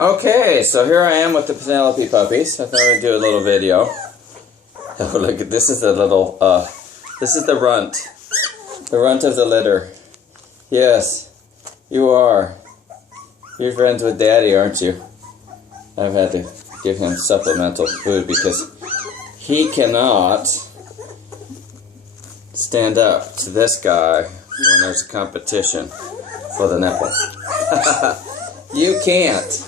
Okay, so here I am with the Penelope puppies. I thought I'd do a little video. Oh, look, this is the little, this is the runt. The runt of the litter. Yes, you are. You're friends with Daddy, aren't you? I've had to give him supplemental food because he cannot stand up to this guy when there's a competition for the nipple. You can't.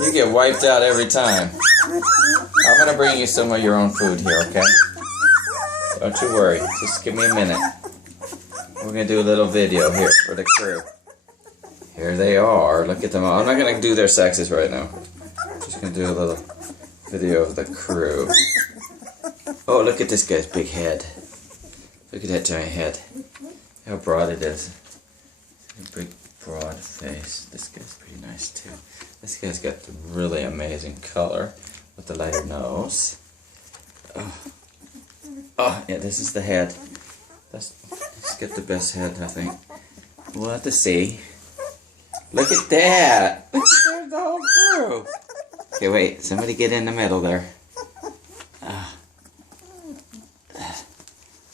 You get wiped out every time. I'm going to bring you some of your own food here, okay? Don't you worry. Just give me a minute. We're going to do a little video here for the crew. Here they are. Look at them all. I'm not going to do their sexes right now. Just going to do a little video of the crew. Oh, look at this guy's big head. Look at that giant head. How broad it is. A big, broad face. This guy's pretty nice, too. This guy's got the really amazing color with the lighter nose. Oh, yeah, this is the head. Let's get the best head, I think. We'll have to see. Look at that! Look at there's the whole crew! Okay, wait. Somebody get in the middle there.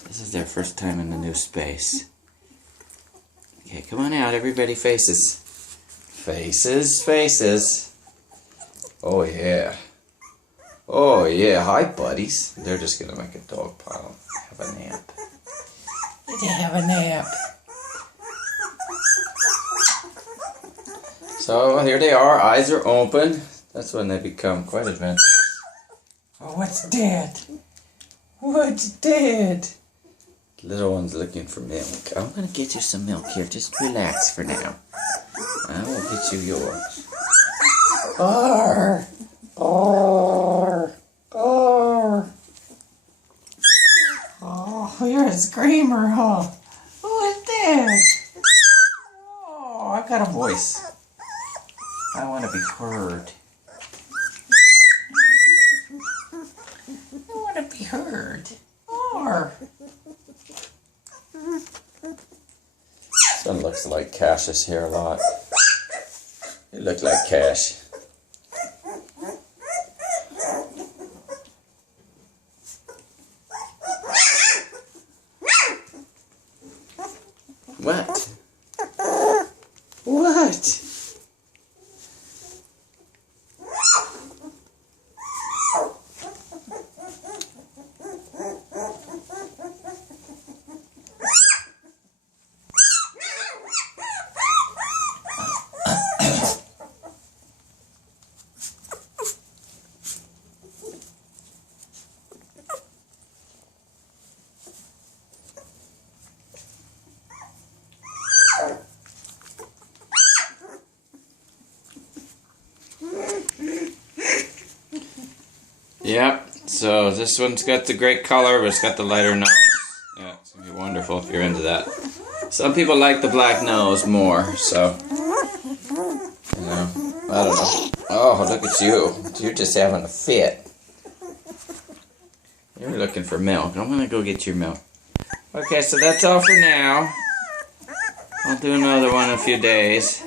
This is their first time in the new space. Okay, come on out, everybody. Faces. Faces, faces. Oh, yeah. Oh, yeah. Hi, buddies. They're just going to make a dog pile. Have a nap. They have a nap. So, here they are. Eyes are open. That's when they become quite adventurous. Oh, what's dead? What's dead? Little one's looking for milk. I'm going to get you some milk here. Just relax for now. I will get you yours. Arr! Arr! Arr! Oh, you're a screamer, huh? Who is that? Oh, I've got a voice. I want to be heard. I want to be heard. Arr! This one looks like Cash's hair a lot. You look like Cash. What? What? Yep, so this one's got the great color, but it's got the lighter nose. Yeah, it's going to be wonderful if you're into that. Some people like the black nose more, so, you know, I don't know. Oh, look at you. You're just having a fit. You're looking for milk. I'm going to go get your milk. Okay, so that's all for now. I'll do another one in a few days.